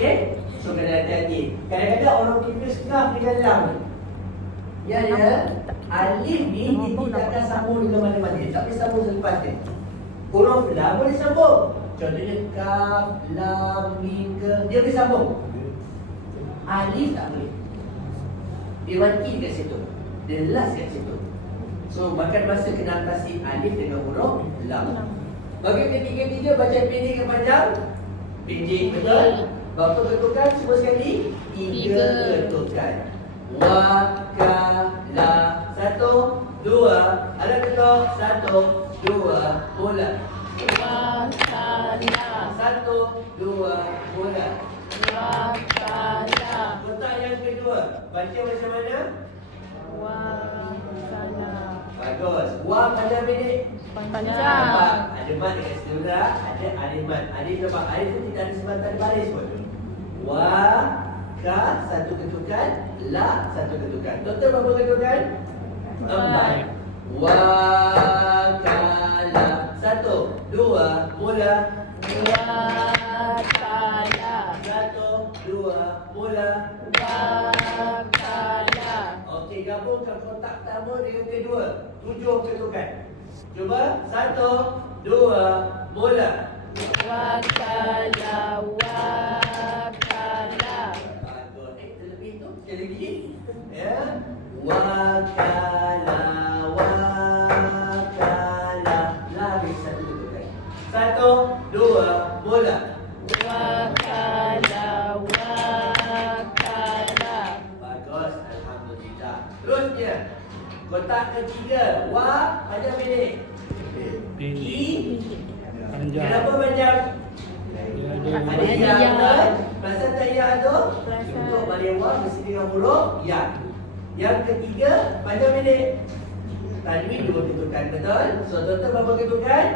Okey? So kena hati-hati. Kadang-kadang orang kita scarf di dalam. Ya ya. Alif ni tidak akan sambung dengan mana-mana. Tak boleh sambung selepas ni. Huruf lam boleh sambung. Contohnya kaf, lam, mim ke. Dia boleh sambung. Alif tak boleh. Dia mati kat situ. Dia last kat situ. So makan masa kena atasi alif dengan huruf lam. Bagi ketiga-tiga baca pendek ke panjang? Pendek betul? Berapa ketukan semua sekali? Tiga ketukan. Wa ka la satu dua ada ketuk satu dua mula Wakala, satu dua mula wakala, kotak yang kedua baca macam mana wakala. bagus wa panjang pendek Panjang. Nampak? Ada mat dekat situ tak? Ada alif mat. Alif nampak? Alif tu tidak ada sebatan baris pun. Wa, ka, satu ketukan. La, satu ketukan. Total berapa ketukan? Empat. Wa, ka, la. Satu, dua, mula. Wakala, Satu, dua, mula. wakala. Okey, gabungkan kotak pertama dengan kedua. Tujuh ketukan. Cuba. Satu, dua, mula. Wakala, Kotak ketiga. Wa, panjang pendek. Ki. Panjang. Kenapa panjang? Ada Ada Ada ya ya. kan? Tak ya tu? Untuk baliwa mesti dengan huruf ya. Yang ketiga, panjang pendek. Tanwin dua ketukan, betul? So, total berapa ketukan?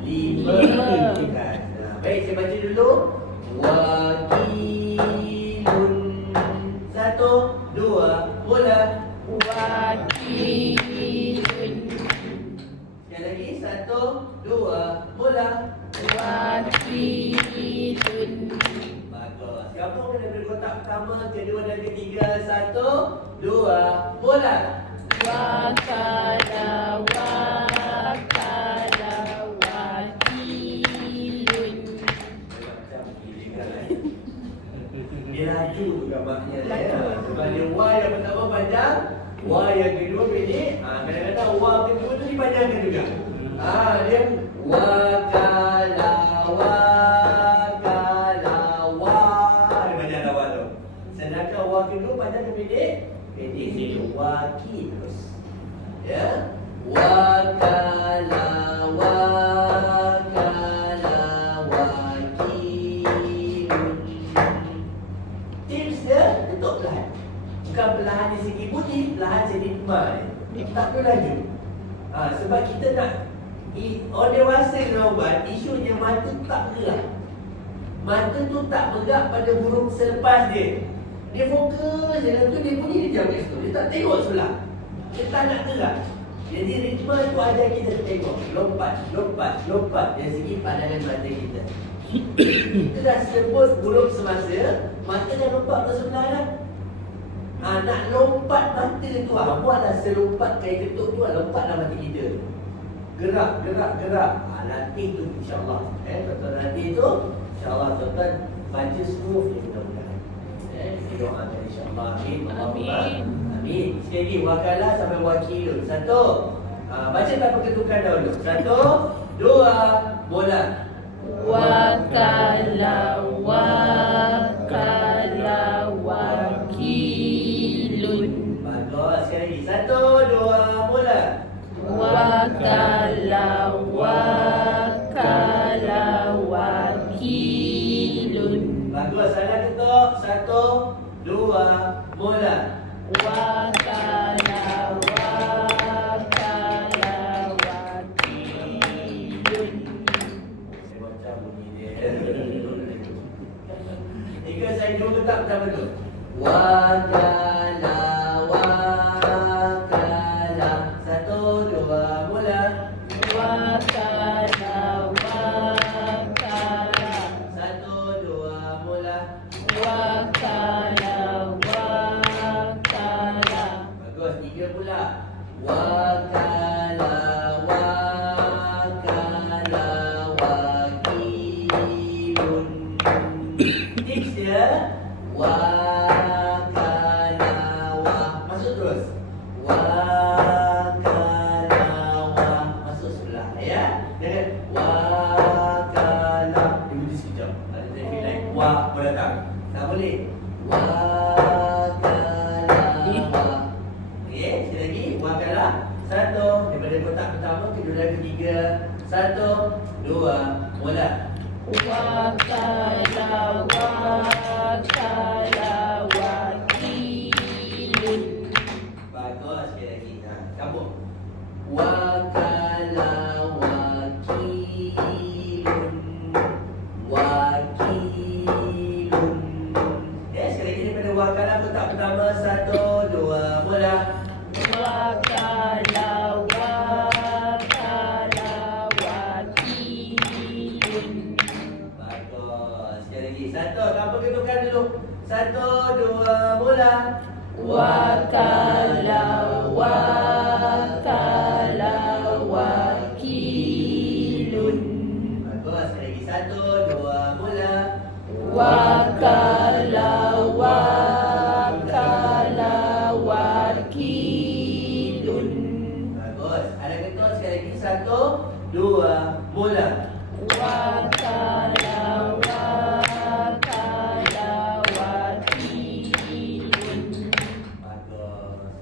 Lima ketukan. Nah, baik, saya baca dulu. Wakilun. Dua, mula. wakilun. Bagus. Gabung kena beri kotak pertama, kedua dan ketiga. Satu, dua, mula. Wakala, wakala, wakilun. Kan? Dia laju gambarnya ya. Sebab dia Y yang pertama panjang, Y yang kedua pendek. Ha, kadang-kadang Y kedua tu dipanjangkan juga. Dia wakala wakala wa dia panjang awal tu. Sedangkan Y kedua panjang ke pendek? Pendek sini waki terus. Ya. Wakala wakala wakilun. Tips dia untuk perlahan. Bukan perlahan di segi bunyi, perlahan segi demar ni. Tak perlu laju. Ha, sebab kita nak i, orang dewasa kena ubat, isunya mata tak gerak. Mata tu tak bergerak pada huruf selepas dia. Dia fokus je dalam tu dia bunyi dia jam situ. Dia tak tengok sebelah. Dia tak nak gerak. Jadi ritme tu ajar kita tengok. Lompat, lompat, lompat dari segi pandangan mata kita. kita dah sebut huruf semasa, mata dah lompat ke sebelah dah. Ha, nak lompat mata tu ah, buatlah selompat kain ketuk tu ah, lompatlah mata kita. Gerak, gerak, gerak. Ha, nanti tu insyaAllah. Eh, tuan-tuan nanti tu, insyaAllah tuan-tuan baca smooth ni mudah-mudahan. Eh, kita doakan insyaAllah. Amin. Amin. Amin. Sekali lagi, wakala sampai wakilun. Satu. Ha, baca tanpa ketukan dahulu. Satu, dua, bola. Wakala, mula. Wakala, wakilun. Saya macam dulu tak pertama tu. Wakala, like Wak berdatang Tak boleh. Wakalawa Bagus.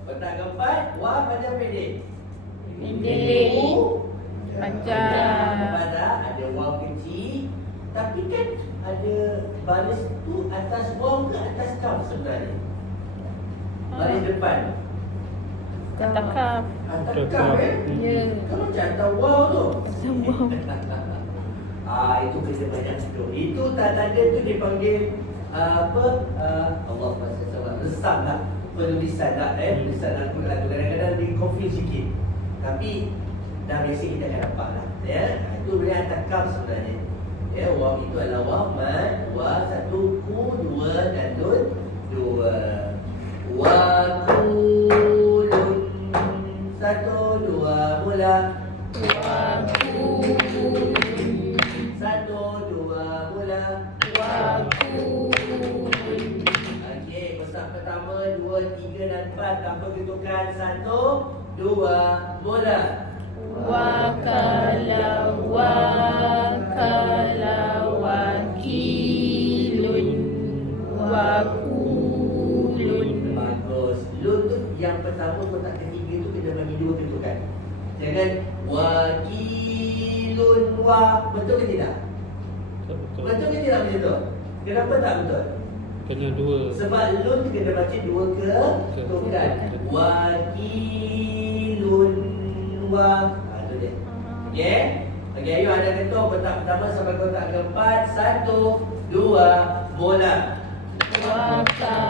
Kotak keempat, wah panjang pendek. Pendek. Panjang. Pada ada waw kecil, tapi kan ada baris tu atas ke atas kaf sebenarnya? Baris depan. Takap Atas Atas kaf eh? Ya Kan macam atas waw tu. Waw. ah itu kerja banyak tu. Itu tanda tu dipanggil ah, apa? Ah, Allah masa sama resam lah. Penulisan lah eh. Penulisan tu kadang-kadang di confuse sikit. Tapi dah biasa kita akan dapat lah. Ya, Ah, itu boleh atas kaf sebenarnya. Ya, waw itu adalah waw mad, wa satu ku dua dan dun dua. Wa kulun satu dua mula. Wakulun Satu dua mula. Wakulun Okey, pesan pertama dua tiga dan empat tanpa ketukan satu dua mula. Wakala Ke tidak macam tu? Kenapa tak betul? Kena dua. Sebab lun kena baca dua ketukan. Wakilun wa. Ha, tu dia. Okey? Okey, ayo ada ketuk kotak pertama sampai kotak keempat. Satu, dua, mula. Wakala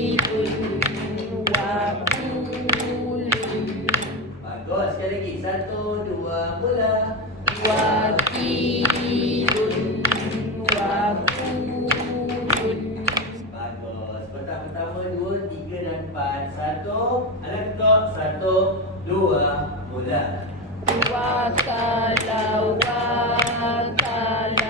Santo, dua bulan. Dua kalawag kalawag.